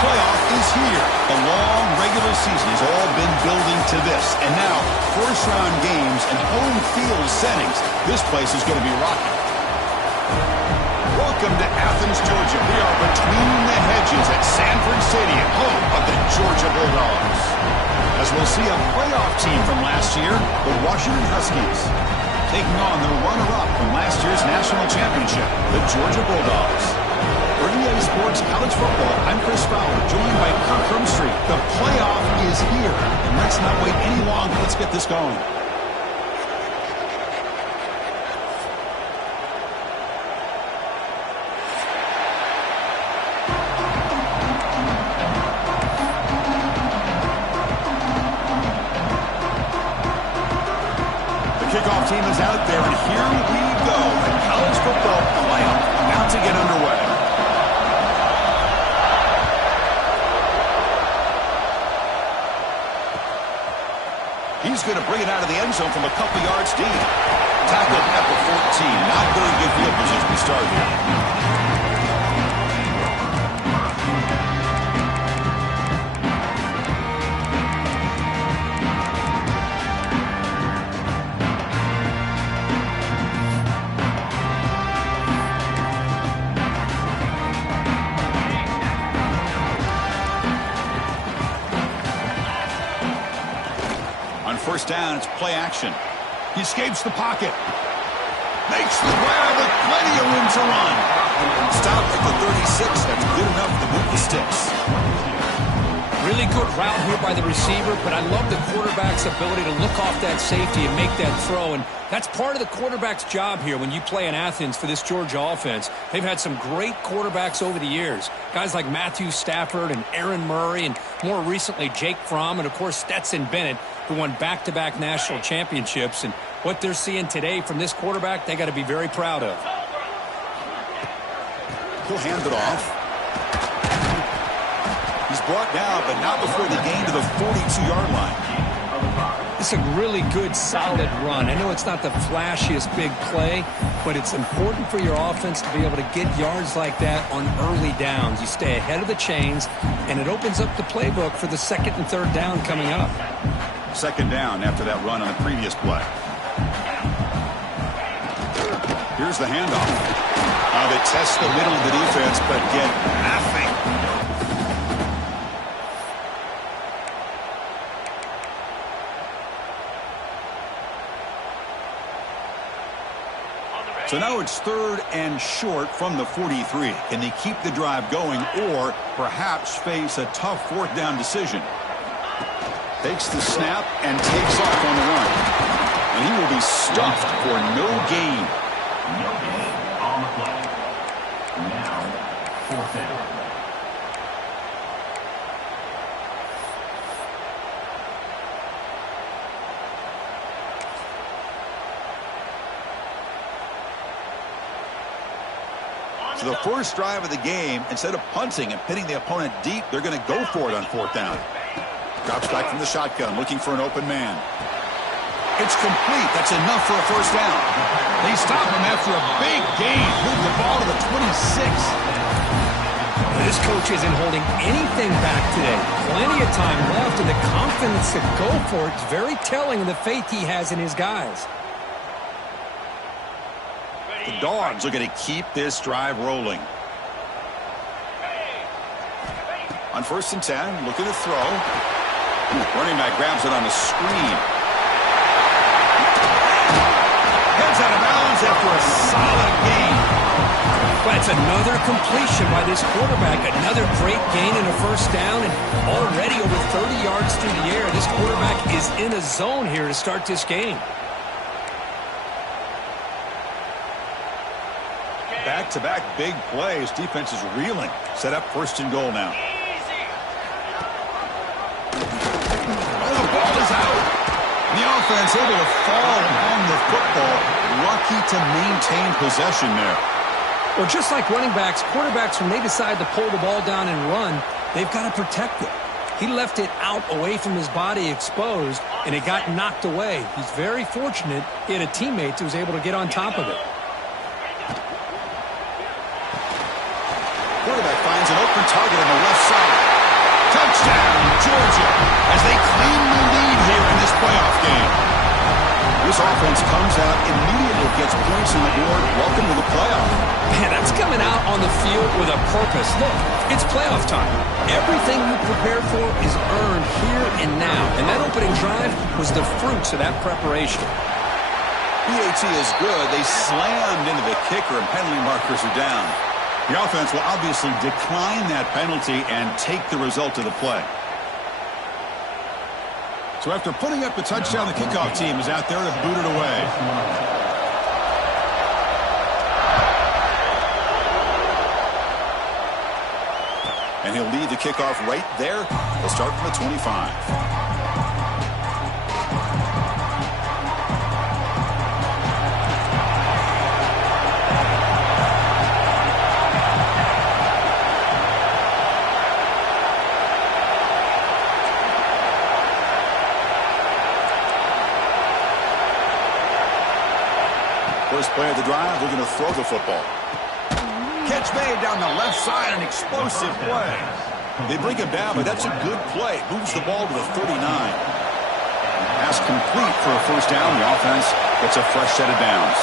playoff is here. The long regular season has all been building to this. And now, first-round games and home field settings. This place is going to be rocking. Welcome to Athens, Georgia. We are between the hedges at Sanford Stadium, home of the Georgia Bulldogs. As we'll see a playoff team from last year, the Washington Huskies, taking on the runner-up from last year's national championship, the Georgia Bulldogs. For EA Sports College Football, I'm Chris Fowler, joined by Kirk Hermstreet. The playoff is here, and let's not wait any longer. Let's get this going. Kickoff team is out there, and here we go. The college football playoff about to get underway. He's going to bring it out of the end zone from a couple yards deep. Tackled at the 14. Not very good field position to start here. First down, it's play action. He escapes the pocket. Makes the grab with plenty of room to run. Stop at the 36. That's good enough to move the sticks. Really good route here by the receiver, but I love the quarterback's ability to look off that safety and make that throw. And that's part of the quarterback's job here when you play in Athens for this Georgia offense. They've had some great quarterbacks over the years. Guys like Matthew Stafford and Aaron Murray, and more recently Jake Fromm, and of course Stetson Bennett, who won back-to-back national championships. And what they're seeing today from this quarterback, they got to be very proud of. He'll hand it off. He's brought down, but not before the gain to the 42-yard line. It's a really good, solid run. I know it's not the flashiest big play, but it's important for your offense to be able to get yards like that on early downs. You stay ahead of the chains, and it opens up the playbook for the second and third down coming up. Second down after that run on the previous play. Here's the handoff. They test the middle of the defense, but get nothing. So now it's third and short from the 43. Can they keep the drive going or perhaps face a tough fourth down decision? Takes the snap and takes off on the run. And he will be stuffed for no gain. No gain on the play. Now, fourth down. So the first drive of the game, instead of punting and pitting the opponent deep, they're going to go for it on fourth down. Drops back from the shotgun, looking for an open man. It's complete. That's enough for a first down. They stop him after a big gain. Move the ball to the 26. This coach isn't holding anything back today. Plenty of time left, and the confidence to go for it is very telling of the faith he has in his guys. The Dogs are going to keep this drive rolling. On first and 10, looking to throw. Running back grabs it on the screen. Heads out of bounds after a solid gain. But it's another completion by this quarterback. Another great gain in a first down, and already over 30 yards through the air. This quarterback is in a zone here to start this game. Back-to-back big plays. Defense is reeling. Set up first and goal now. Oh, the ball is out. The offense able to fall on the football. Lucky to maintain possession there. Well, just like running backs, quarterbacks, when they decide to pull the ball down and run, they've got to protect it. He left it out away from his body exposed, and it got knocked away. He's very fortunate he had a teammate who was able to get on top of it. Quarterback finds an open target on the left side. This offense comes out immediately, gets points on the board. Welcome to the playoff. Man, that's coming out on the field with a purpose. Look, it's playoff time. Everything you prepared for is earned here and now. And that opening drive was the fruits of that preparation. PAT is good. They slammed into the kicker, and penalty markers are down. The offense will obviously decline that penalty and take the result of the play. So after putting up the touchdown, the kickoff team is out there to boot it away. And he'll lead the kickoff right there. He'll start from the 25. First play of the drive, they're going to throw the football. Catch made down the left side, an explosive play. They bring him down, but that's a good play. Moves the ball to the 39. Pass complete for a first down. The offense gets a fresh set of downs.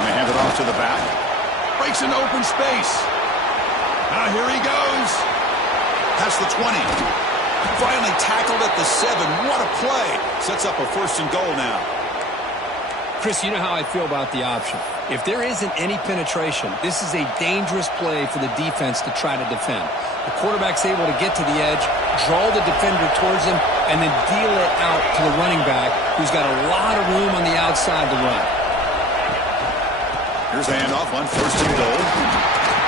And they hand it off to the back. Breaks into open space. Now here he goes. Past the 20. Finally tackled at the 7. What a play. Sets up a first and goal now. Chris, you know how I feel about the option. If there isn't any penetration, this is a dangerous play for the defense to try to defend. The quarterback's able to get to the edge, draw the defender towards him, and then deal it out to the running back, who's got a lot of room on the outside to run. Here's the handoff on first and goal.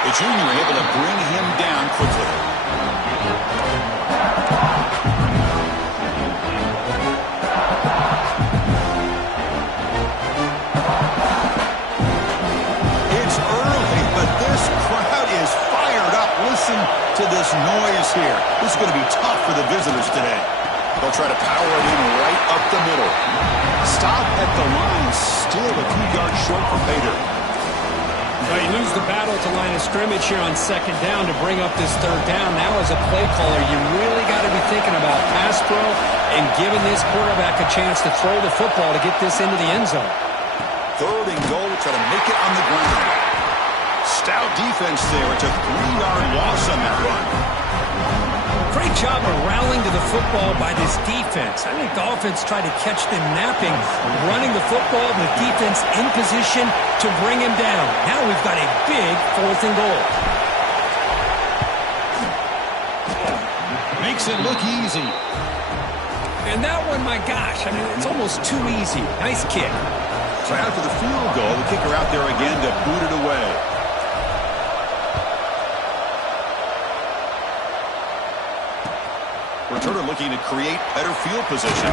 The junior able to bring him down quickly. Listen to this noise here. This is going to be tough for the visitors today. They'll try to power it in right up the middle. Stop at the line, still a few yards short for Pater. Well, you lose the battle at the line of scrimmage here on second down to bring up this third down. Now as a play caller, you really got to be thinking about pass pro and giving this quarterback a chance to throw the football to get this into the end zone. Third and goal, try to make it on the ground. Stout defense there. It's a 3-yard loss on that run. Great job of rallying to the football by this defense. I think the offense tried to catch them napping, running the football, the defense in position to bring him down. Now we've got a big fourth and goal. Makes it look easy. And that one, my gosh, I mean, it's almost too easy. Nice kick. So after the field goal, the kicker out there again to boot it away. Returner looking to create better field position.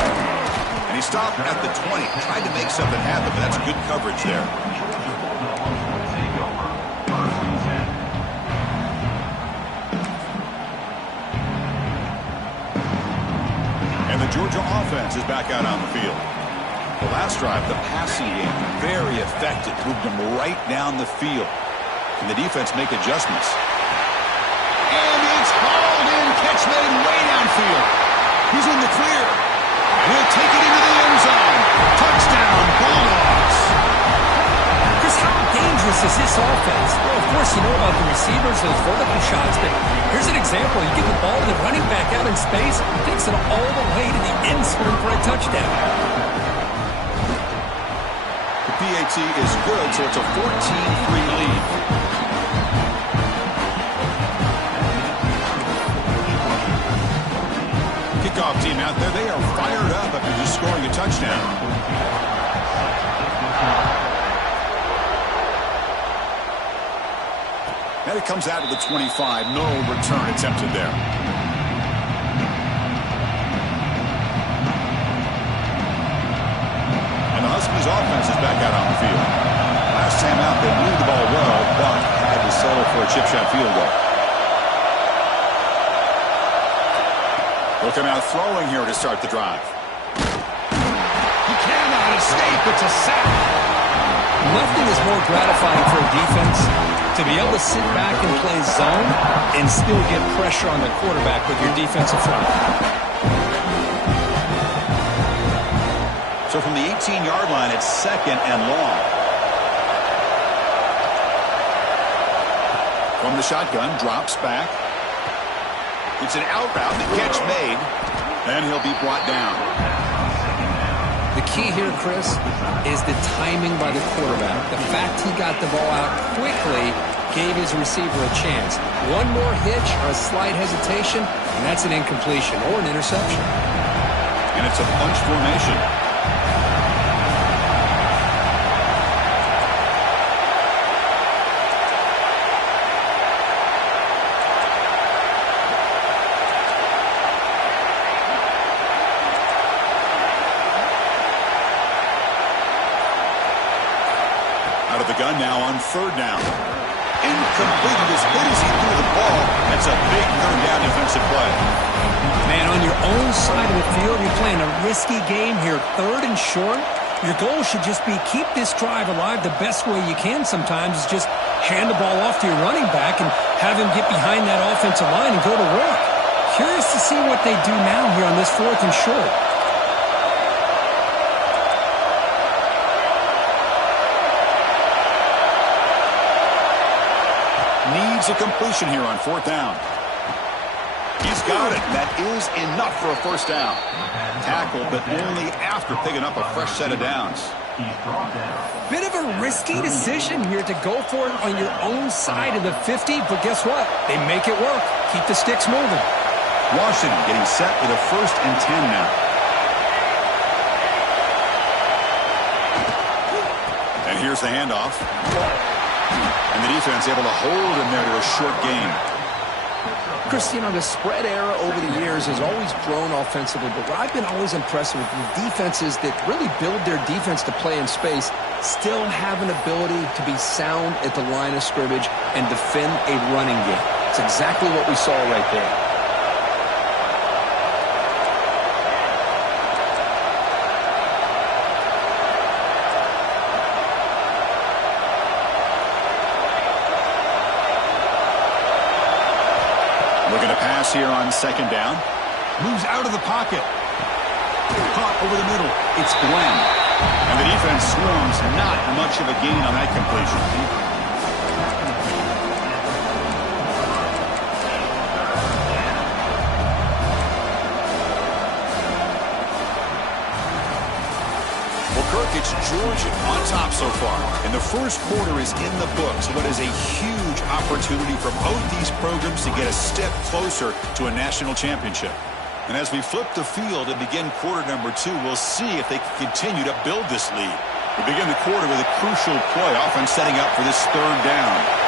And he stopped at the 20. Tried to make something happen, but that's good coverage there. And the Georgia offense is back out on the field. The last drive, the passing game, very effective. Moved them right down the field. Can the defense make adjustments? And it's hauled in. Catch made way downfield. He's in the clear. He'll take it into the end zone. Touchdown, Bulldogs. Chris, how dangerous is this offense? Well, of course, you know about the receivers, those vertical shots, but here's an example. You get the ball to the running back out in space, takes it all the way to the end zone for a touchdown. The PAT is good, so it's a 14-3 lead. Kickoff team out there, they are fired up after just scoring a touchdown. And it comes out to the 25. No return attempted there. And the Huskies offense is back out on the field. Last time out, they moved the ball well, but had to settle for a chip shot field goal. They'll come out throwing here to start the drive. He cannot escape. It's a sack. Nothing is more gratifying for a defense To be able to sit back and play zone and still get pressure on the quarterback with your defensive front. So from the 18-yard line, it's 2nd and long. From the shotgun, drops back. It's an out route, the catch made, and he'll be brought down. The key here, Chris, is the timing by the quarterback. The fact he got the ball out quickly gave his receiver a chance. One more hitch or a slight hesitation, and that's an incompletion or an interception. And it's a bunch formation. Out of the gun now on 3rd down. Incomplete. As good as he threw the ball, that's a big third down defensive play. Man, on your own side of the field, you're playing a risky game here. 3rd and short. Your goal should just be keep this drive alive the best way you can sometimes is just hand the ball off to your running back and have him get behind that offensive line and go to work. Curious to see what they do now here on this 4th and short. Needs a completion here on 4th down. He's got it. That is enough for a 1st down. Tackled, but only after picking up a fresh set of downs. Bit of a risky decision here to go for it on your own side of the 50, but guess what? They make it work. Keep the sticks moving. Washington getting set with a 1st and 10 now. And here's the handoff. And the defense able to hold him there to a short gain. Chris, you know, the spread era over the years has always grown offensively, but what I've been always impressed with the defenses that really build their defense to play in space still have an ability to be sound at the line of scrimmage and defend a running game. It's exactly what we saw right there. Looking to pass here on 2nd down. Moves out of the pocket. Caught over the middle. It's Glenn. And the defense swarms. Not much of a gain on that completion. It's Georgia on top so far. And the first quarter is in the books. What is a huge opportunity for both these programs to get a step closer to a national championship. And as we flip the field and begin quarter number 2, we'll see if they can continue to build this lead. We begin the quarter with a crucial play, often setting up for this 3rd down.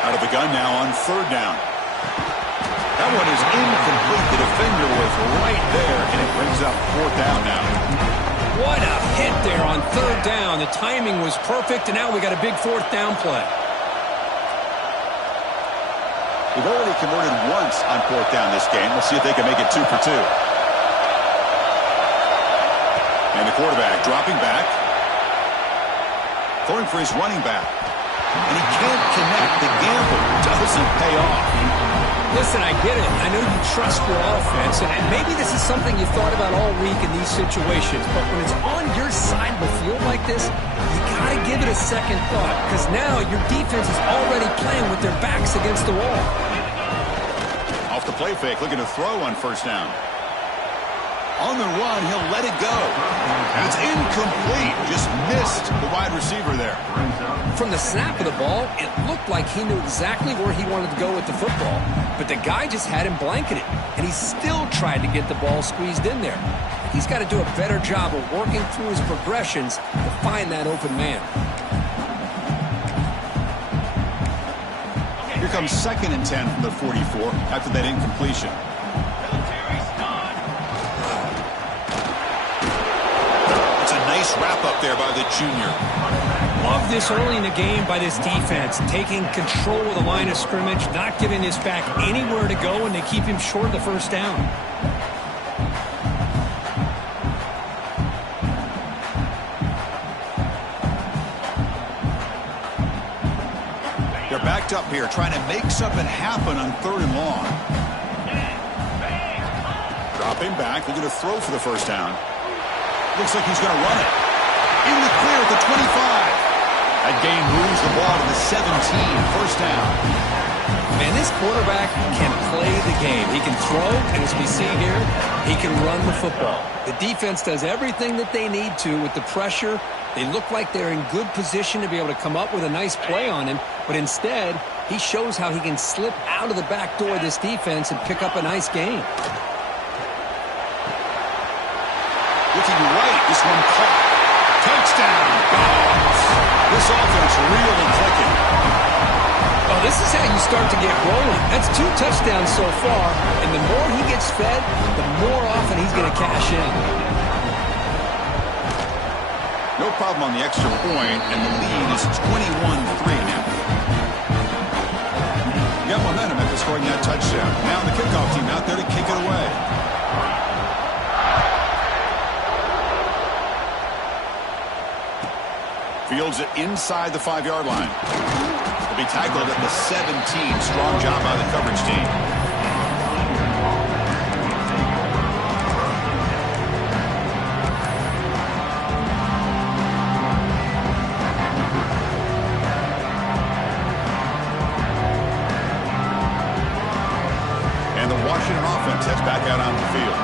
Out of the gun now on 3rd down. That one is incomplete. The defender was right there, and it brings up 4th down now. What a hit there on 3rd down. The timing was perfect, and now we got a big 4th down play. They've already converted once on 4th down this game. We'll see if they can make it 2 for 2. And the quarterback dropping back. Throwing for his running back. And he can't connect. The gamble doesn't pay off. Listen, I get it. I know you trust your offense, and maybe this is something you thought about all week in these situations, but when it's on your side of the field like this, you got to give it a second thought, because now your defense is already playing with their backs against the wall. Off the play fake, looking to throw on 1st down. On the run, he'll let it go. And it's incomplete. Just missed the wide receiver there. From the snap of the ball, it looked like he knew exactly where he wanted to go with the football. But the guy just had him blanketed, and he still tried to get the ball squeezed in there. He's got to do a better job of working through his progressions to find that open man. Here comes 2nd and 10 from the 44 after that incompletion. Nice wrap up there by the junior. love this early in the game by this defense, taking control of the line of scrimmage, not giving this back anywhere to go, and they keep him short of the first down. They're backed up here, trying to make something happen on 3rd and long. Dropping back, they're going to throw for the first down. Looks like he's going to run it. In the clear at the 25. That gain moves the ball to the 17, first down. Man, this quarterback can play the game. He can throw, and as we see here, he can run the football. The defense does everything that they need to with the pressure. They look like they're in good position to be able to come up with a nice play on him, but instead, he shows how he can slip out of the back door of this defense and pick up a nice gain. Looking right, this one caught. Touchdown, Dogs. This offense really clicking. Well, this is how you start to get rolling. That's 2 touchdowns so far, and the more he gets fed, the more often he's going to cash in. No problem on the extra point, and the lead is 21-3 now. Got momentum after scoring that touchdown. Now the kickoff team out there to kick it away. Fields it inside the 5-yard line. He'll be tackled at the 17. Strong job by the coverage team. And the Washington offense heads back out on the field.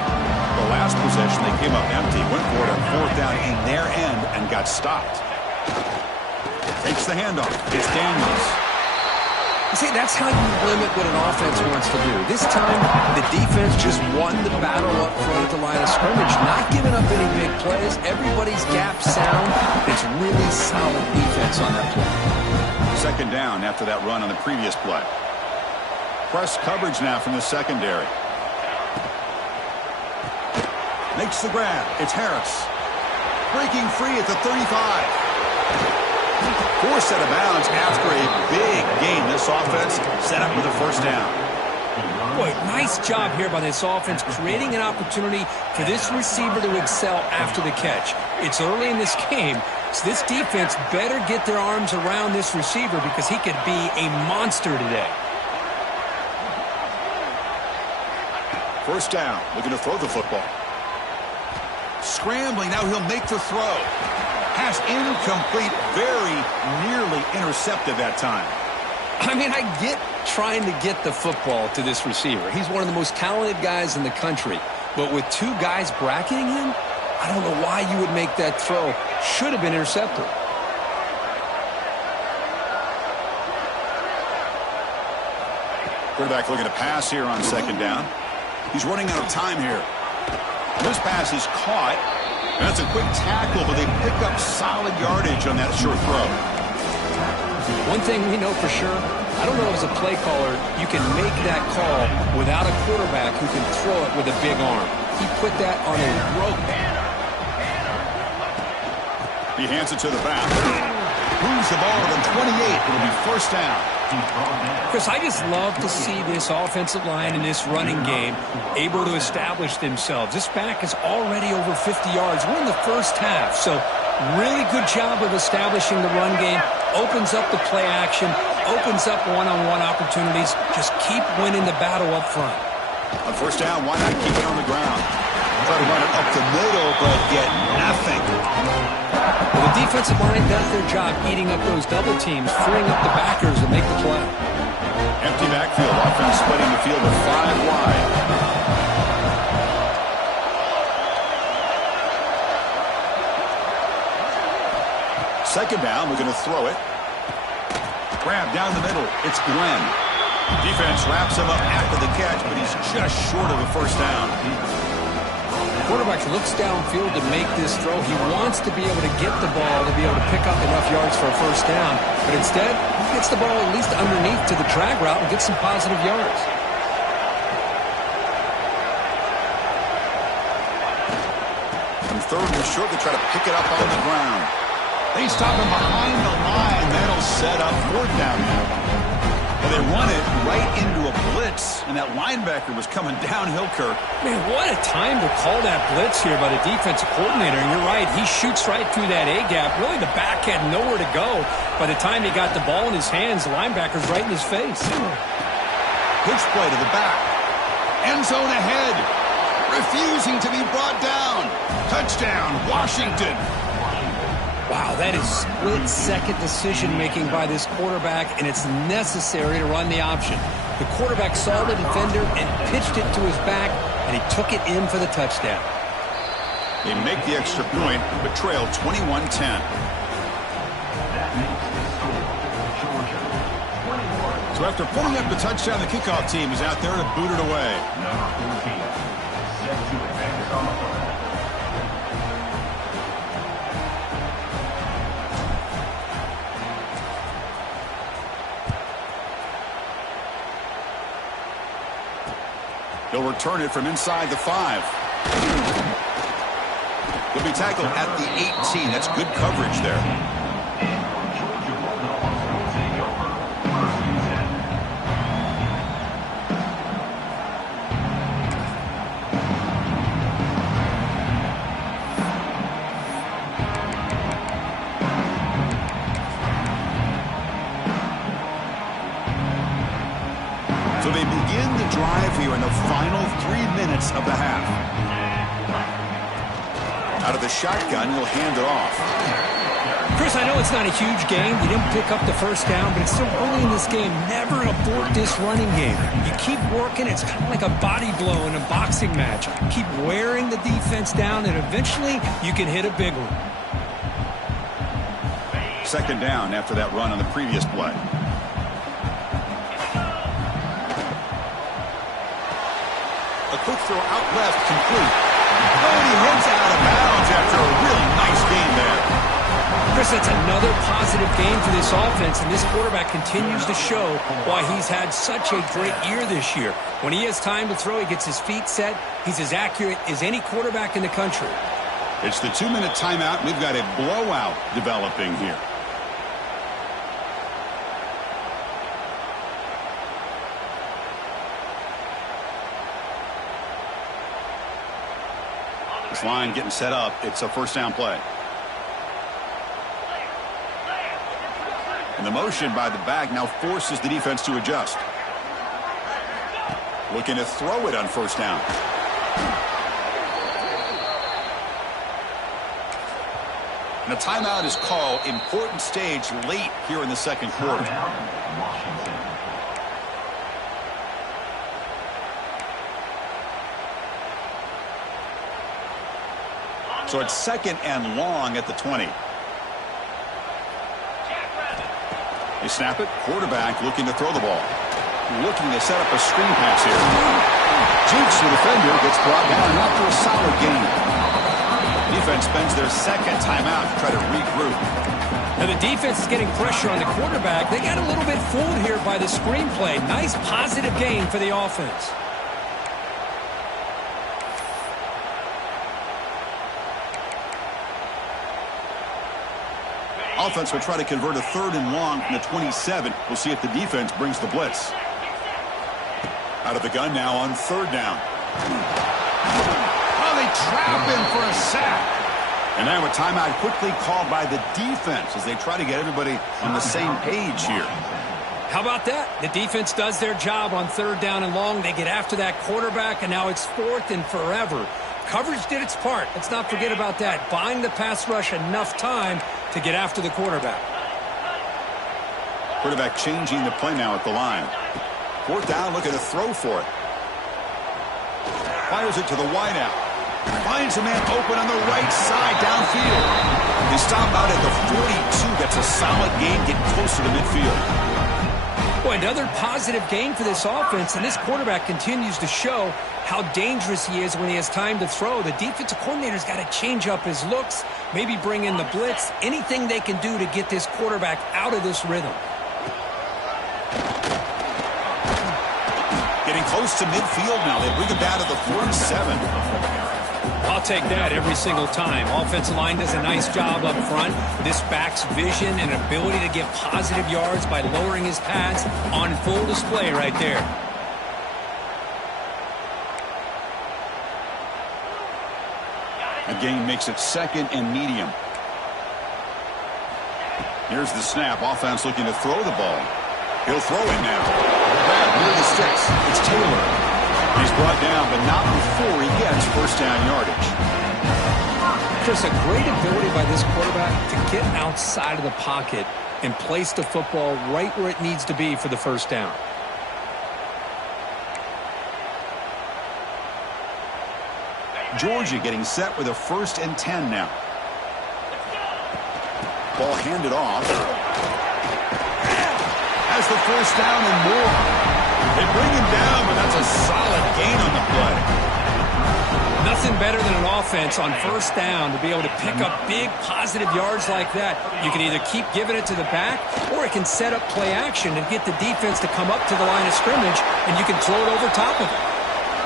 The last possession, they came up empty, went for it on 4th down in their end and got stopped. Takes the handoff. It's Daniels. You see, that's how you limit what an offense wants to do. This time, the defense just won the battle up front at the line of scrimmage, not giving up any big plays. Everybody's gap sound. It's really solid defense on that play. 2nd down after that run on the previous play. Press coverage now from the secondary. Makes the grab. It's Harris. Breaking free at the 35. Forced out of bounds after a big gain. This offense set up with a first down. Boy, nice job here by this offense, creating an opportunity for this receiver to excel after the catch. It's early in this game, so this defense better get their arms around this receiver because he could be a monster today. First down. Looking to throw the football. Scrambling. Now he'll make the throw. Pass incomplete, very nearly intercepted that time. I mean, I get trying to get the football to this receiver. He's one of the most talented guys in the country. But with 2 guys bracketing him, I don't know why you would make that throw. Should have been intercepted. Quarterback looking to pass here on 2nd down. He's running out of time here. This pass is caught. That's a quick tackle, but they pick up solid yardage on that short throw. One thing we know for sure, I don't know as a play caller, you can make that call without a quarterback who can throw it with a big arm. He put that on a rope. He hands it to the back. Moves the ball to the 28. It'll be first down. Chris, I just love to see this offensive line in this running game able to establish themselves. This back is already over 50 yards. We're in the first half, so really good job of establishing the run game. Opens up the play action, opens up one-on-one opportunities. Just keep winning the battle up front. On first down, why not keep it on the ground? Try to run it up the middle, but get nothing. Well, the defensive line does their job eating up those double teams, freeing up the backers to make the play. Empty backfield. Offense splitting the field with 5 wide. Second down. We're going to throw it. Grab down the middle. It's Glenn. Defense wraps him up after the catch, but he's just short of a first down. Quarterback looks downfield to make this throw. He wants to be able to get the ball to be able to pick up enough yards for a first down. But instead, he gets the ball at least underneath to the drag route and gets some positive yards. On 3rd and short, they try to pick it up on the ground. They stop him behind the line. That'll set up 4th down now. Well, they run it right into a blitz, and that linebacker was coming downhill, Kirk. Man, what a time to call that blitz here by the defensive coordinator. And you're right, he shoots right through that A-gap. Really, the back had nowhere to go. By the time he got the ball in his hands, the linebacker's right in his face. Pitch play to the back. End zone ahead. Refusing to be brought down. Touchdown, Washington. Wow, that is split-second decision-making by this quarterback, and it's necessary to run the option. The quarterback saw the defender and pitched it to his back, and he took it in for the touchdown. They make the extra point, but trail 21-10. So after putting up the touchdown, the kickoff team is out there to boot it away. Number 14, set to advance on the fly. He'll return it from inside the 5. He'll be tackled at the 18. That's good coverage there. Georgia Bulldogs will take over. 1st and 10. So they begin the drive here in the final 3 minutes of the half. Out of the shotgun, he'll hand it off. Chris, I know it's not a huge game. You didn't pick up the 1st down, but it's still early in this game. Never abort this running game. You keep working. It's kind of like a body blow in a boxing match. Keep wearing the defense down, and eventually you can hit a big one. 2nd down after that run on the previous play. A quick throw out left, complete. And he heads out of bounds after a really nice game there. Chris, that's another positive game for this offense, and this quarterback continues to show why he's had such a great year this year. When he has time to throw, he gets his feet set. He's as accurate as any quarterback in the country. It's the 2-minute timeout. We've got a blowout developing here. This line getting set up. It's a 1st down play. And the motion by the back now forces the defense to adjust. Looking to throw it on 1st down. And a timeout is called. Important stage late here in the 2nd quarter. Washington. So it's 2nd and long at the 20. They snap it. Quarterback looking to throw the ball. Looking to set up a screen pass here. Jukes the defender, gets brought down after a solid game. Defense spends their 2nd timeout to try to regroup. Now the defense is getting pressure on the quarterback. They got a little bit fooled here by the screenplay. Nice positive gain for the offense. Offense will try to convert a 3rd and long from the 27. We'll see if the defense brings the blitz. Out of the gun now on 3rd down. Oh, they trap him for a sack. And now a timeout quickly called by the defense as they try to get everybody on the same page here. How about that? The defense does their job on 3rd down and long. They get after that quarterback, and now it's 4th and forever. Coverage did its part. Let's not forget about that. Buying the pass rush enough time to get after the quarterback. Quarterback changing the play now at the line. 4th down, looking to throw for it. Fires it to the wideout. Finds a man open on the right side downfield. They stop out at the 42. That's a solid gain, getting closer to midfield. Boy, another positive gain for this offense, and this quarterback continues to show how dangerous he is when he has time to throw. The defensive coordinator's got to change up his looks, maybe bring in the blitz, anything they can do to get this quarterback out of this rhythm. Getting close to midfield now. They bring him down to the 47. I'll take that every single time. Offensive line does a nice job up front. This back's vision and ability to get positive yards by lowering his pads on full display right there. A gain makes it 2nd and medium. Here's the snap. Offense looking to throw the ball. He'll throw it now. Grab near the sticks. It's Taylor. He's brought down, but not before he gets first down yardage. Chris, a great ability by this quarterback to get outside of the pocket and place the football right where it needs to be for the first down. Georgia getting set with a 1st and 10 now. Ball handed off. Has the first down and more. They bring him down, but that's a solid gain on the play. Nothing better than an offense on first down to be able to pick up big positive yards like that. You can either keep giving it to the back, or it can set up play action and get the defense to come up to the line of scrimmage, and you can throw it over top of it.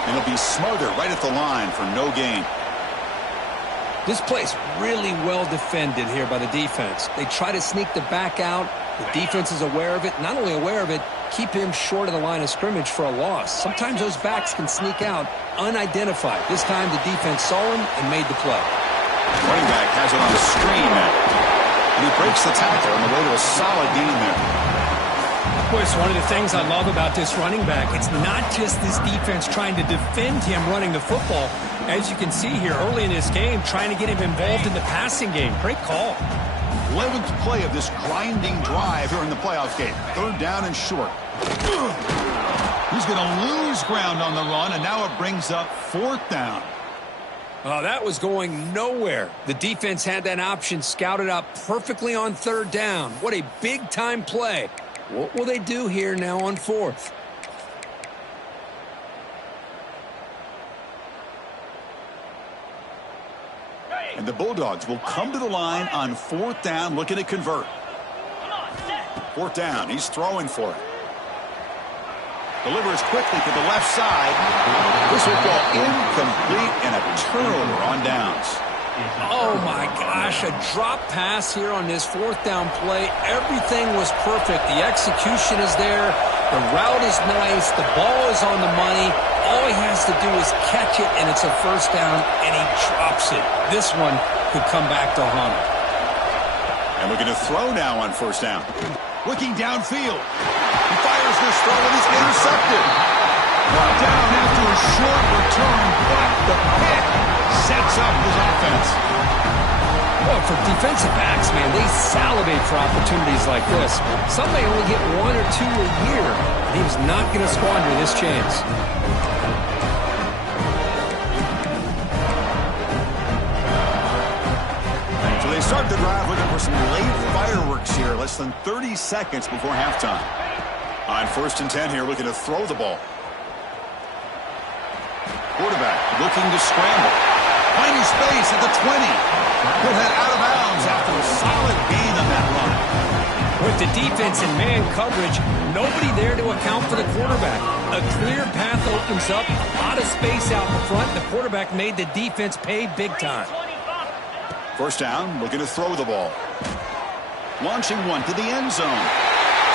And it'll be smothered right at the line for no gain. This play's really well defended here by the defense. They try to sneak the back out. The defense is aware of it. Not only aware of it, keep him short of the line of scrimmage for a loss. Sometimes those backs can sneak out unidentified. This time the defense saw him and made the play. Running back has it on the screen now. And he breaks the tackle on the way to a solid gain there. Of course, one of the things I love about this running back, it's not just this defense trying to defend him running the football. As you can see here early in this game, trying to get him involved in the passing game. Great call. 11th play of this grinding drive here in the playoff game. 3rd down and short. He's going to lose ground on the run, and now it brings up 4th down. Oh, that was going nowhere. The defense had that option scouted out perfectly on 3rd down. What a big-time play. What will they do here now on 4th? And the Bulldogs will come to the line on 4th down, looking to convert. 4th down, he's throwing for it. Delivers quickly to the left side. This will go incomplete and a turnover on downs. Oh, my gosh, a drop pass here on this 4th down play. Everything was perfect. The execution is there. The route is nice. The ball is on the money. All he has to do is catch it, and it's a first down, and he drops it. This one could come back to haunt him. And looking to throw now on 1st down. Looking downfield. He fires this throw, and it's intercepted. Brought down after a short return, but the pick sets up his offense. Well, for defensive backs, man, they salivate for opportunities like this. Some may only get 1 or 2 a year, and he was not going to squander this chance. So they start the drive looking for some late fireworks here, less than 30 seconds before halftime. On 1st and 10 here, looking to throw the ball. Quarterback looking to scramble. Finding space at the 20. He'll head out of bounds after a solid gain on that run. With the defense and man coverage, nobody there to account for the quarterback. A clear path opens up, a lot of space out in front. The quarterback made the defense pay big time. 1st down, looking to throw the ball. Launching one to the end zone.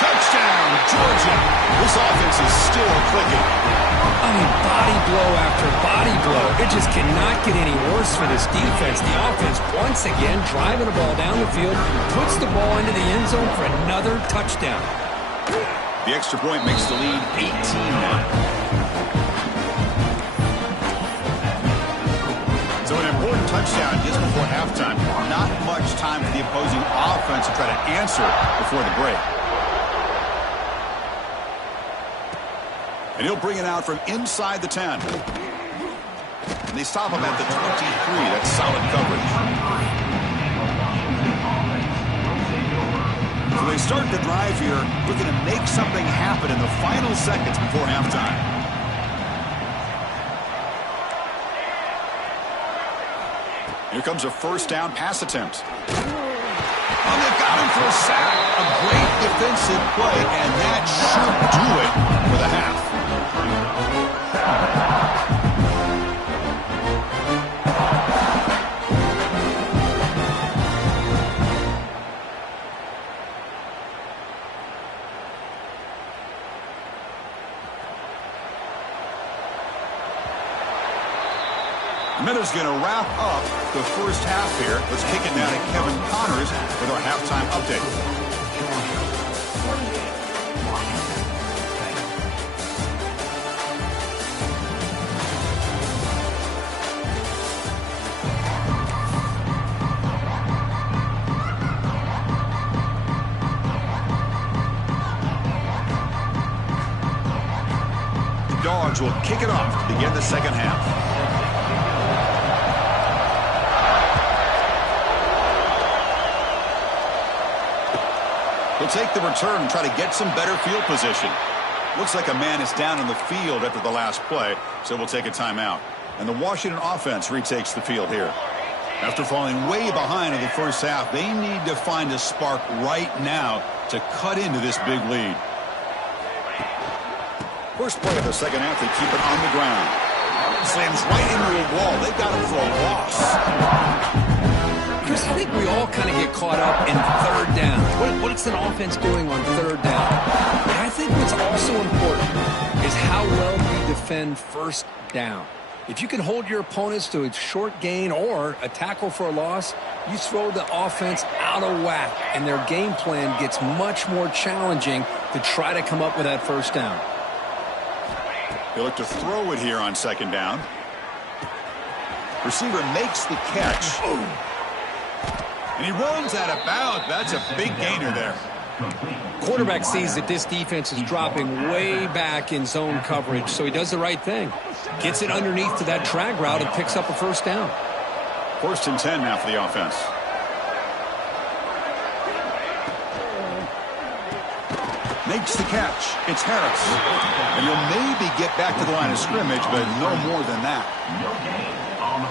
Touchdown, Georgia. This offense is still clicking. I mean, body blow after body blow. It just cannot get any worse for this defense. The offense, once again, driving the ball down the field, puts the ball into the end zone for another touchdown. The extra point makes the lead 18 now. So an important touchdown just before halftime. Not much time for the opposing offense to try to answer before the break. And he'll bring it out from inside the 10. And they stop him at the 23. That's solid coverage. So they start the drive here, looking to make something happen in the final seconds before halftime. Here comes a 1st down pass attempt. Oh, they got him for a sack. A great defensive play, and that should do it for the half. And that is going to wrap up the first half here. Let's kick it down to Kevin Connors with our halftime update. Dogs will kick it off to begin the second half. He'll take the return and try to get some better field position. Looks like a man is down in the field after the last play, so we'll take a timeout. And the Washington offense retakes the field here. After falling way behind in the first half, they need to find a spark right now to cut into this big lead. First play of the second half, they keep it on the ground. Slams right into a wall. They've got him for a loss. Chris, I think we all kind of get caught up in third down. What's an offense doing on third down? But I think what's also important is how well you defend first down. If you can hold your opponents to a short gain or a tackle for a loss, you throw the offense out of whack, and their game plan gets much more challenging to try to come up with that first down. They look to throw it here on second down. Receiver makes the catch. And he runs out of bounds. That's a big gainer there. Quarterback sees that this defense is dropping way back in zone coverage, so he does the right thing. Gets it underneath to that drag route and picks up a first down. 1st and 10 now for the offense. Makes the catch. It's Harris. And you'll maybe get back to the line of scrimmage, but no more than that.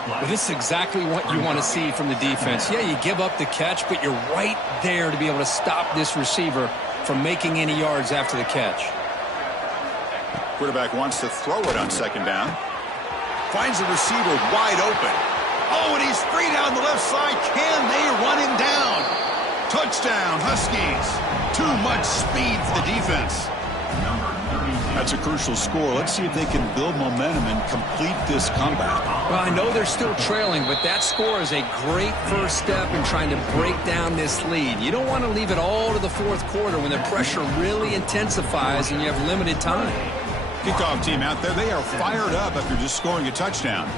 Well, this is exactly what you want to see from the defense. Yeah, you give up the catch, but you're right there to be able to stop this receiver from making any yards after the catch. Quarterback wants to throw it on second down. Finds the receiver wide open. Oh, and he's free down the left side. Can they run him down? Touchdown, Huskies. Too much speed for the defense. That's a crucial score. Let's see if they can build momentum and complete this comeback. Well, I know they're still trailing, but that score is a great first step in trying to break down this lead. You don't want to leave it all to the fourth quarter when the pressure really intensifies and you have limited time. Kickoff team out there, they are fired up after just scoring a touchdown.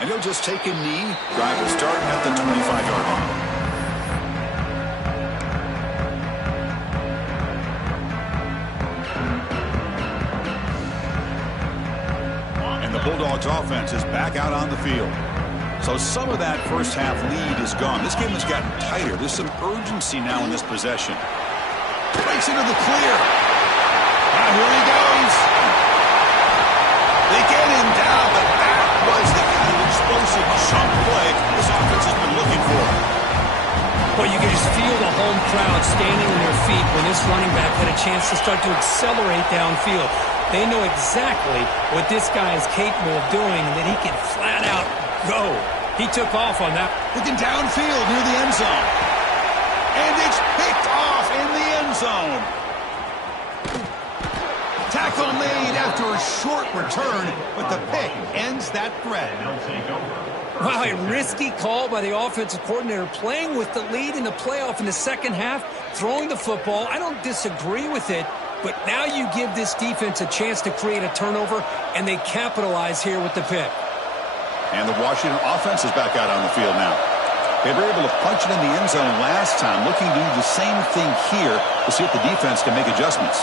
And he'll just take a knee. Drive will start at the 25-yard line. And the Bulldogs offense is back out on the field. So some of that first half lead is gone. This game has gotten tighter. There's some urgency now in this possession. Breaks into the clear. Now here he goes. They get him down, but that was the kind of explosive chunk play this offense has been looking for. Well, you can just feel the home crowd standing on their feet when this running back had a chance to start to accelerate downfield. They know exactly what this guy is capable of doing and that he can flat out go. He took off on that. Looking downfield near the end zone. And it's picked off in the end zone. Tackle made after a short return, but the pick ends that threat. Wow, a risky call by the offensive coordinator, playing with the lead in the playoff in the second half, throwing the football. I don't disagree with it, but now you give this defense a chance to create a turnover, and they capitalize here with the pick. And the Washington offense is back out on the field now. They were able to punch it in the end zone last time, looking to do the same thing here to see if the defense can make adjustments.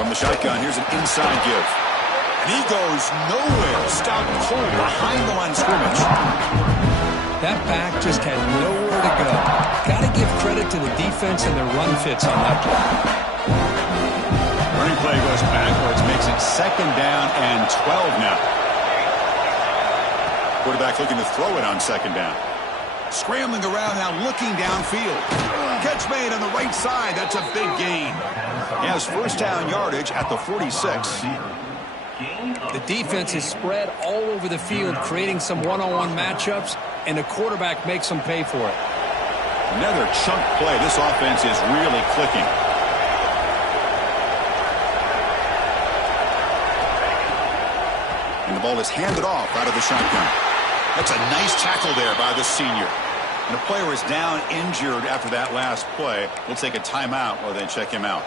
From the shotgun, here's an inside give. And he goes nowhere. Stopped cold behind the line of scrimmage. That back just had nowhere to go. Got to give credit to the defense and their run fits on that play. Running play goes backwards, makes it second down and 12 now. Quarterback looking to throw it on second down. Scrambling around now, looking downfield. Catch made on the right side. That's a big gain. He has first down yardage at the 46. The defense is spread all over the field, creating some one-on-one matchups, and the quarterback makes them pay for it. Another chunk play. This offense is really clicking. ball is handed off out of the shotgun. That's a nice tackle there by the senior. And the player is down injured after that last play. We'll take a timeout while they check him out.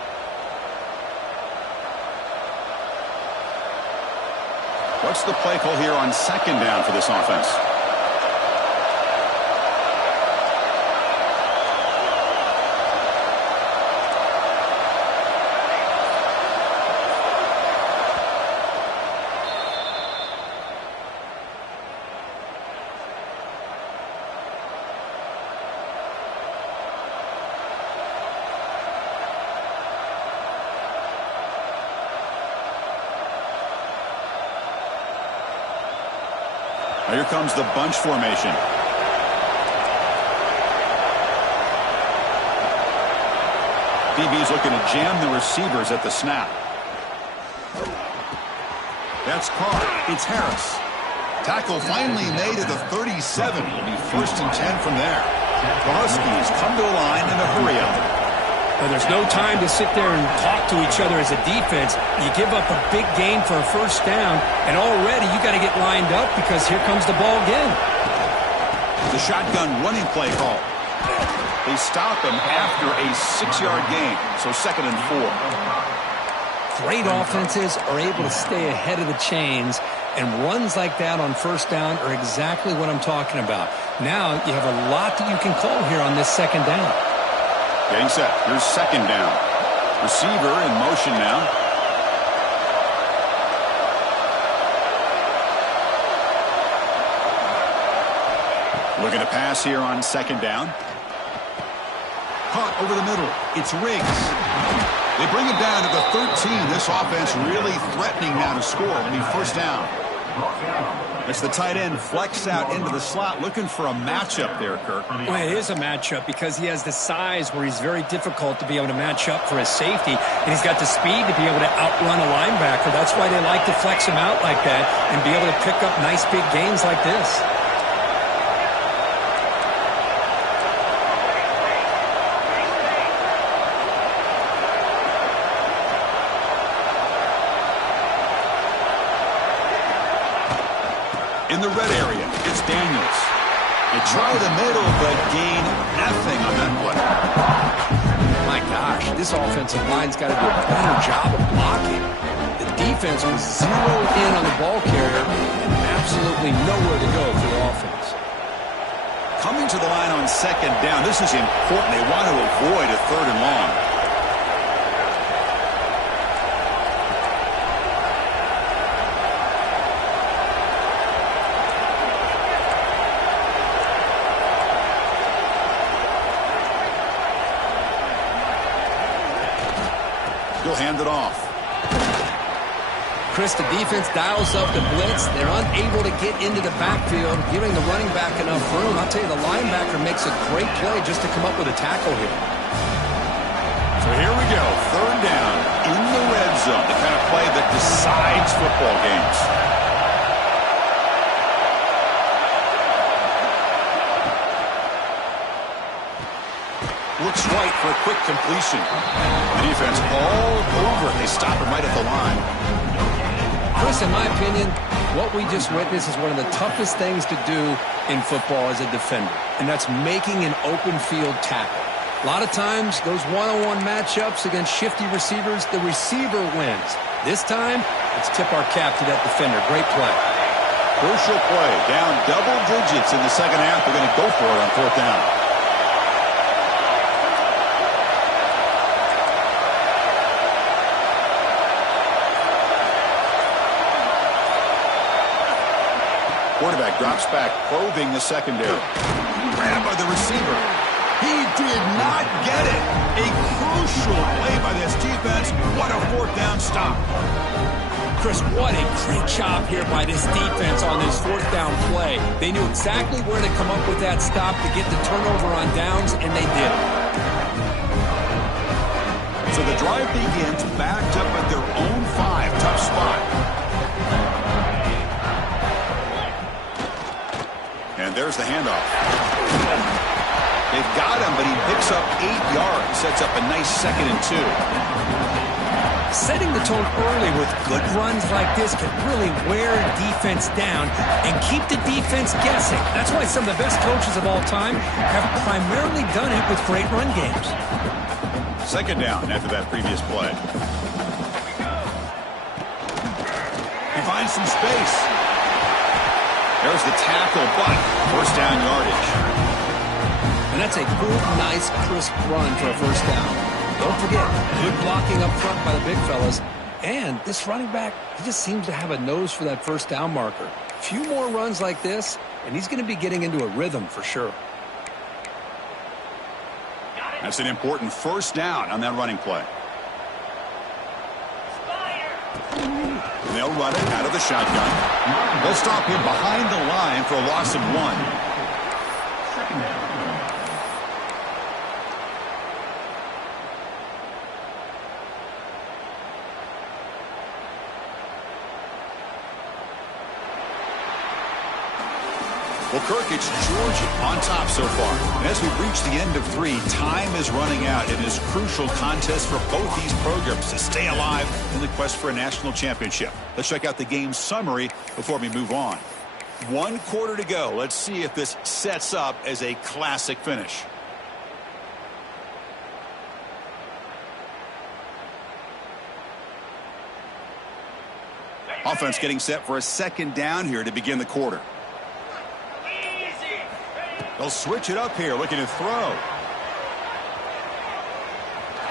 What's the play call here on second down for this offense? Here comes the bunch formation. DB's looking to jam the receivers at the snap. That's Carr. It's Harris. Tackle finally made at the 37. It'll be 1st and 10 from there. The Huskies come to the line in a hurry up. Well, there's no time to sit there and talk to each other as a defense. You give up a big gain for a first down, and already you got to get lined up because here comes the ball again. The shotgun running play call. They stop him after a 6-yard gain, so 2nd and 4. Great offenses are able to stay ahead of the chains, and runs like that on first down are exactly what I'm talking about. Now you have a lot that you can call here on this 2nd down. Getting set. Here's 2nd down. Receiver in motion now. Looking to pass here on 2nd down. Caught over the middle. It's Riggs. They bring it down to the 13. This offense really threatening now to score. It'll be 1st down. It's the tight end flex out into the slot, looking for a matchup there, Kirk. Well, it is a matchup because he has the size where he's very difficult to be able to match up for his safety, and he's got the speed to be able to outrun a linebacker. That's why they like to flex him out like that and be able to pick up nice big gains like this. In the red area, it's Daniels. They try the middle, but gain nothing on that play. My gosh, this offensive line's got to do a better job of blocking. The defense was zeroed in on the ball carrier and absolutely nowhere to go for the offense. Coming to the line on 2nd down, this is important. They want to avoid a 3rd and long. He'll hand it off. Chris, the defense dials up the blitz. They're unable to get into the backfield, giving the running back enough room. I'll tell you, the linebacker makes a great play just to come up with a tackle here. So here we go, 3rd down in the red zone, the kind of play that decides football games. Looks right for a quick completion. The defense all over it. They stop him right at the line. Chris, in my opinion, what we just witnessed is one of the toughest things to do in football as a defender, and that's making an open field tackle. A lot of times, those one-on-one matchups against shifty receivers, the receiver wins. This time, let's tip our cap to that defender. Great play. Crucial play. Down double digits in the 2nd half. They're going to go for it on 4th down. Quarterback drops back, probing the secondary. Grabbed by the receiver. He did not get it. A crucial play by this defense. What a 4th down stop. Chris, what a great job here by this defense on this 4th down play. They knew exactly where to come up with that stop to get the turnover on downs, and they did it. So the drive begins backed up at their own 5. Tough spot. And there's the handoff. They've got him, but he picks up 8 yards. Sets up a nice 2nd and 2. Setting the tone early with good runs like this can really wear a defense down and keep the defense guessing. That's why some of the best coaches of all time have primarily done it with great run games. Second down after that previous play. He finds some space. There's the tackle, but first down yardage. And that's a good, nice, crisp run for a first down. Don't forget, good blocking up front by the big fellas. And this running back, he just seems to have a nose for that first down marker. A few more runs like this, and he's going to be getting into a rhythm for sure. That's an important first down on that running play. They'll run it out of the shotgun. They'll stop him behind the line for a loss of 1. Well, Kirk, it's Georgia on top so far. And as we reach the end of 3, time is running out in this crucial contest for both these programs to stay alive in the quest for a national championship. Let's check out the game summary before we move on. 1 quarter to go. Let's see if this sets up as a classic finish. Offense getting set for a second down here to begin the quarter. They'll switch it up here, looking to throw.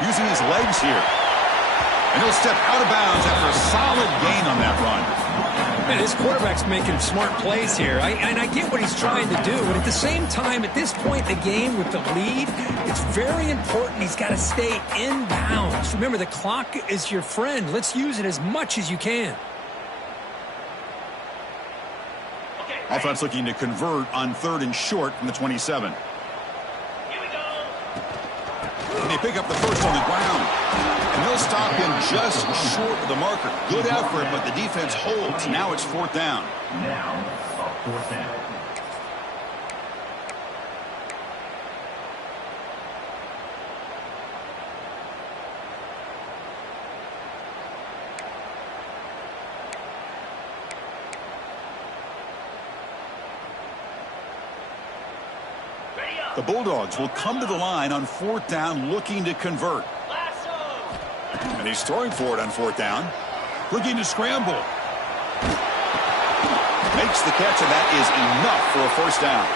Using his legs here. And he'll step out of bounds after a solid gain on that run. Man, his quarterback's making smart plays here. And I get what he's trying to do, but at the same time, at this point in the game with the lead, it's very important he's got to stay in bounds. Remember, the clock is your friend. Let's use it as much as you can. Offense looking to convert on 3rd and short from the 27. Here we go. And they pick up the first on the ground. And they'll stop him just short of the marker. Good effort, but the defense holds. Now it's 4th down. Now, a 4th down. The Bulldogs will come to the line on 4th down looking to convert. And he's throwing for it on 4th down. Looking to scramble. Makes the catch, and that is enough for a first down.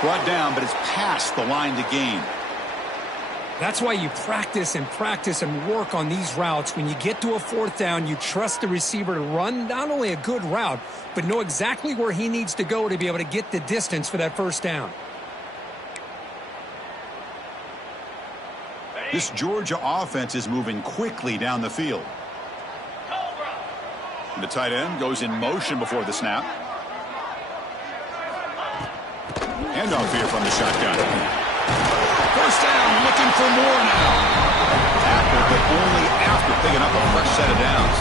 Brought down, but it's past the line to gain. That's why you practice and work on these routes. When you get to a 4th down, you trust the receiver to run not only a good route, but know exactly where he needs to go to be able to get the distance for that first down. This Georgia offense is moving quickly down the field. The tight end goes in motion before the snap. Handoff here from the shotgun. First down, looking for more now. Tackle, but only after picking up a fresh set of downs.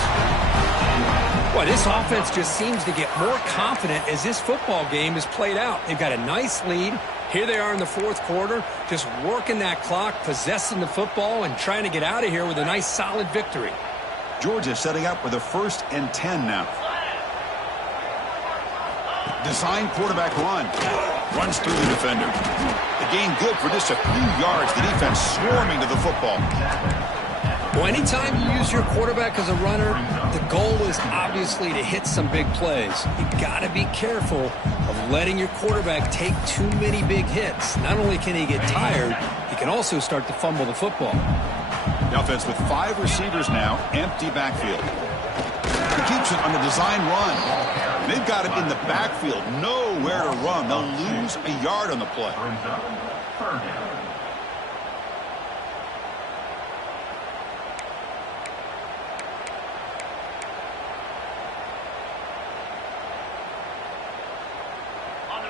Boy, this offense just seems to get more confident as this football game is played out. They've got a nice lead. Here they are in the 4th quarter, just working that clock, possessing the football, and trying to get out of here with a nice, solid victory. Georgia setting up with a 1st and 10 now. Design quarterback run. Runs through the defender. The gain good for just a few yards. The defense swarming to the football. Well, anytime you use your quarterback as a runner, the goal is obviously to hit some big plays. You've got to be careful of letting your quarterback take too many big hits. Not only can he get tired, he can also start to fumble the football. The offense with 5 receivers now, empty backfield. Keeps it on the design run. They've got him in the backfield, nowhere to run. They'll lose a yard on the play. Third down.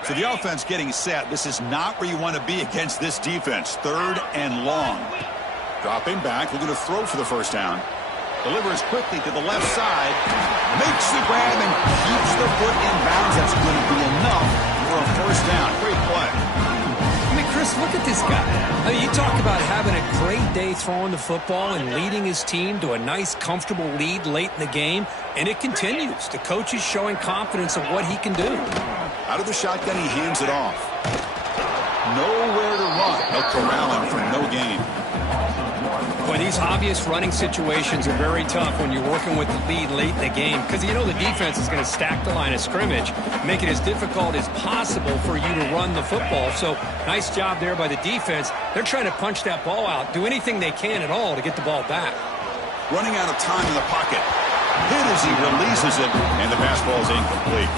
So the offense getting set. This is not where you want to be against this defense. 3rd and long. Dropping back, looking to throw for the first down. Delivers quickly to the left side. Makes the grab and keeps the foot in bounds. That's going to be enough for a first down. Great play. I mean, Chris, just look at this guy. I mean, you talk about having a great day throwing the football and leading his team to a nice, comfortable lead late in the game, and it continues. The coach is showing confidence of what he can do. Out of the shotgun, he hands it off. Nowhere to run. They'll corral him for no gain. Boy, these obvious running situations are very tough when you're working with the lead late in the game because you know the defense is going to stack the line of scrimmage, make it as difficult as possible for you to run the football. So nice job there by the defense. They're trying to punch that ball out, do anything they can at all to get the ball back. Running out of time in the pocket. Hit as he releases it, and the pass ball is incomplete.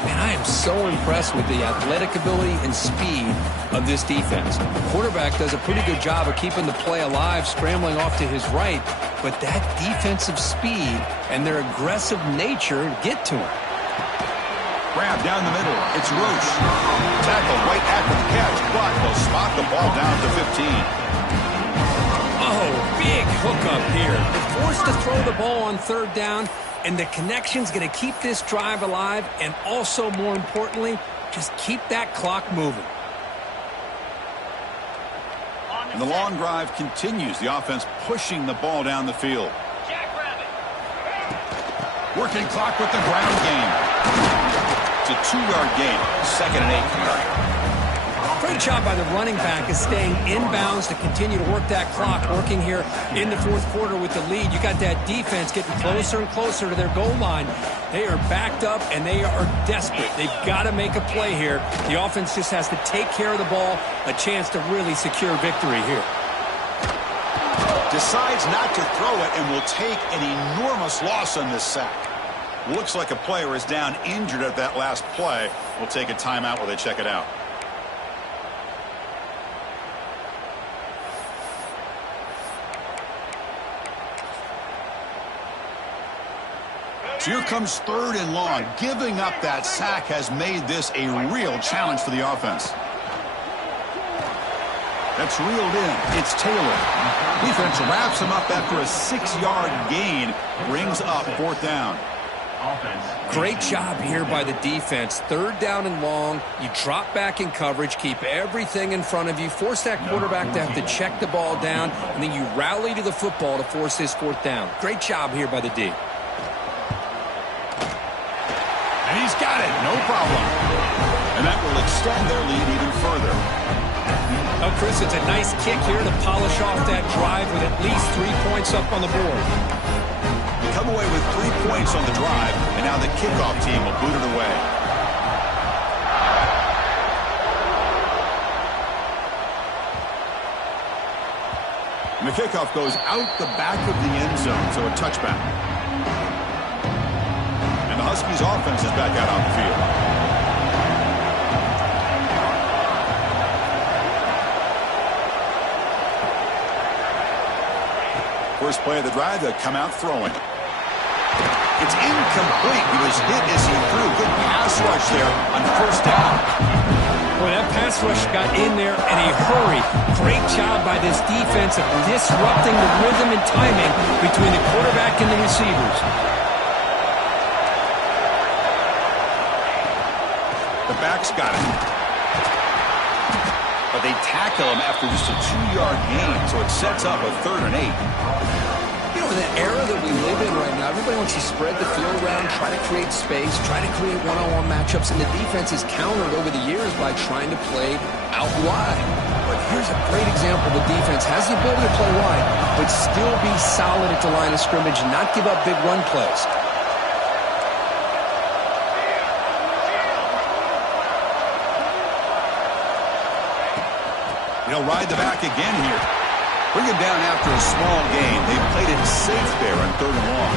Man, I am so impressed with the athletic ability and speed of this defense. The quarterback does a pretty good job of keeping the play alive, scrambling off to his right, but that defensive speed and their aggressive nature get to him. Grab down the middle. It's Roche. Tackle right after the catch, but they'll spot the ball down to 15. Oh, big hookup here. They're forced to throw the ball on third down, and the connection's going to keep this drive alive and also, more importantly, just keep that clock moving. And the long drive continues. The offense pushing the ball down the field. Working clock with the ground game. It's a 2-yard gain. 2nd and 8. Great job by the running back is staying inbounds to continue to work that clock, working here in the fourth quarter with the lead. You got that defense getting closer and closer to their goal line. They are backed up, and they are desperate. They've got to make a play here. The offense just has to take care of the ball, a chance to really secure victory here. Decides not to throw it and will take an enormous loss on this sack. Looks like a player is down injured at that last play. We'll take a timeout while they check it out. So here comes 3rd and long. Giving up that sack has made this a real challenge for the offense. That's reeled in. It's Taylor. Defense wraps him up after a 6-yard gain. Brings up 4th down. Great job here by the defense. 3rd down and long. You drop back in coverage, keep everything in front of you, force that quarterback to have to check the ball down, and then you rally to the football to force this 4th down. Great job here by the D. And he's got it, no problem. And that will extend their lead even further. Oh, Chris, it's a nice kick here to polish off that drive with at least 3 points up on the board. They come away with 3 points on the drive, and now the kickoff team will boot it away. And the kickoff goes out the back of the end zone, so a touchback. And the Huskies offense is back out on the field. First play of the drive, they'll come out throwing. It's incomplete. He was hit as he threw. Good pass rush there on 1st down. Boy, that pass rush got in there in a hurry. Great job by this defense of disrupting the rhythm and timing between the quarterback and the receivers. The back's got it. But they tackle him after just a 2-yard gain, so it sets up a 3rd and 8. You know, in the era that we live in right now, everybody wants to spread the field around, try to create space, try to create one-on-one matchups, and the defense is countered over the years by trying to play out wide. But here's a great example. The defense has the ability to play wide, but still be solid at the line of scrimmage and not give up big run plays. They'll ride the back again here. Bring him down after a small gain. They played it safe there on 3rd and long.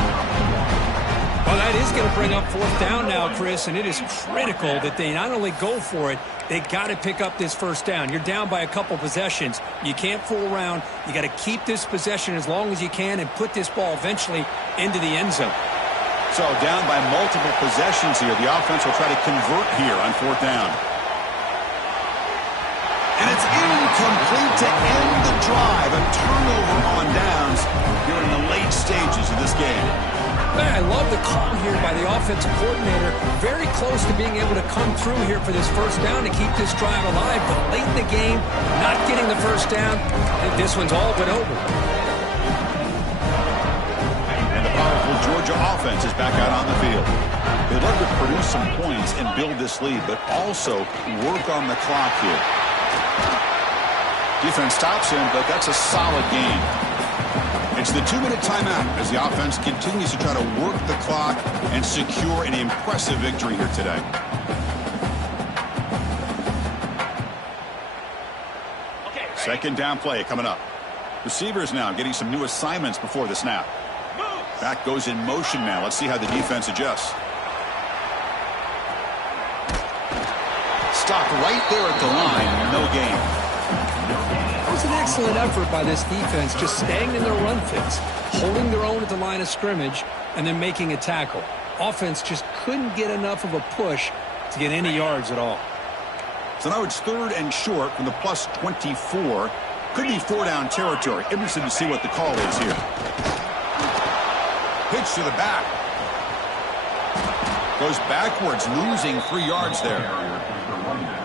Well, that is going to bring up 4th down now, Chris, and it is critical that they not only go for it, they got to pick up this 1st down. You're down by a couple possessions. You can't fool around. You got to keep this possession as long as you can and put this ball eventually into the end zone. So down by multiple possessions here. The offense will try to convert here on 4th down. And it's incomplete to end the drive. A turnover on downs here in the late stages of this game. I love the call here by the offensive coordinator. Very close to being able to come through here for this first down to keep this drive alive. But late in the game, not getting the first down, I think this one's all but over. And the powerful Georgia offense is back out on the field. They'd love to produce some points and build this lead, but also work on the clock here. Defense stops him, but that's a solid game. It's the 2-minute timeout as the offense continues to try to work the clock and secure an impressive victory here today. Second down play coming up. Receivers now getting some new assignments before the snap. Back goes in motion now. Let's see how the defense adjusts. Stopped right there at the line. No gain. That was an excellent effort by this defense, just staying in their run fits, holding their own at the line of scrimmage, and then making a tackle. Offense just couldn't get enough of a push to get any yards at all. So now it's 3rd and short from the plus 24. Could be 4-down territory. Interested to see what the call is here. Pitch to the back. Goes backwards, losing 3 yards there.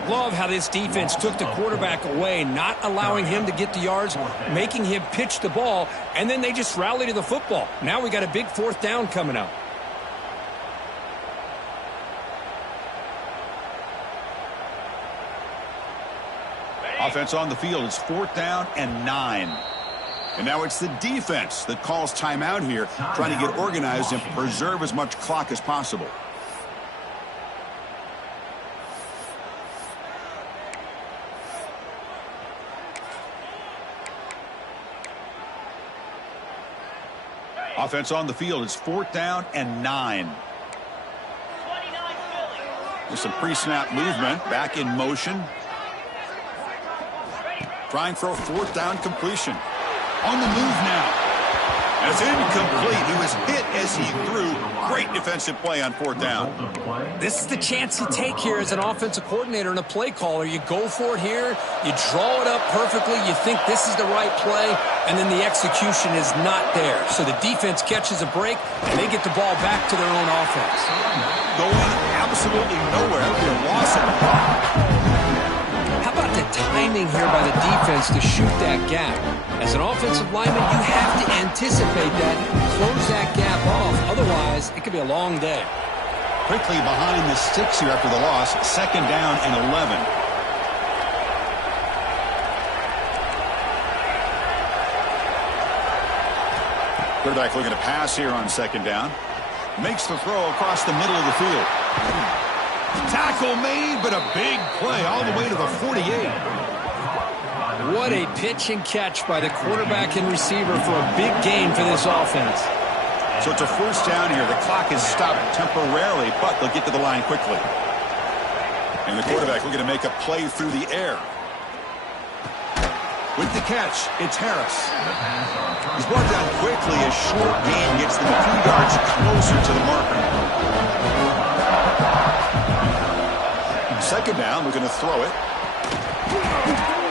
Love how this defense took the quarterback away, not allowing him to get the yards, making him pitch the ball, and then they just rally to the football. Now we got a big 4th down coming up. Offense on the field. It's 4th down and 9. And now it's the defense that calls timeout here, trying to get organized and preserve as much clock as possible. Offense on the field. It's 4th down and 9. There's some pre-snap movement. Back in motion. Trying for a 4th down completion. On the move now. And it's incomplete. He was hit as he threw. Great defensive play on 4th down. This is the chance you take here as an offensive coordinator and a play caller. You go for it here. You draw it up perfectly. You think this is the right play, and then the execution is not there. So the defense catches a break, and they get the ball back to their own offense. Going absolutely nowhere. That would be a loss of the ball. How about the timing here by the defense to shoot that gap? As an offensive lineman, you have to anticipate that, close that gap off. Otherwise, it could be a long day. Quickly behind the sticks here after the loss. 2nd down and 11. Quarterback looking to pass here on 2nd down. Makes the throw across the middle of the field. Tackle made, but a big play all the way to the 48. What a pitch and catch by the quarterback and receiver for a big gain for this offense. So it's a 1st down here. The clock is stopped temporarily, but they'll get to the line quickly. And the quarterback looking to make a play through the air. With the catch, it's Harris. He's brought down quickly as short gain gets them a few yards closer to the marker. 2nd down, looking to throw it.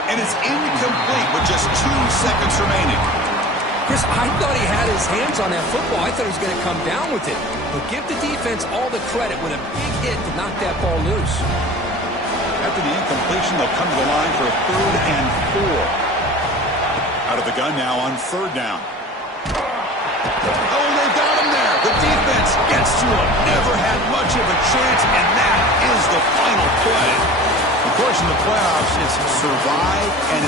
And it's incomplete with just 2 seconds remaining. Chris, I thought he had his hands on that football. I thought he was going to come down with it. But give the defense all the credit with a big hit to knock that ball loose. After the incompletion, they'll come to the line for a 3rd and 4. Out of the gun now on 3rd down. Oh, they've got him there. The defense gets to him. Never had much of a chance, and that is the final play. Of course, in the playoffs, it's survive and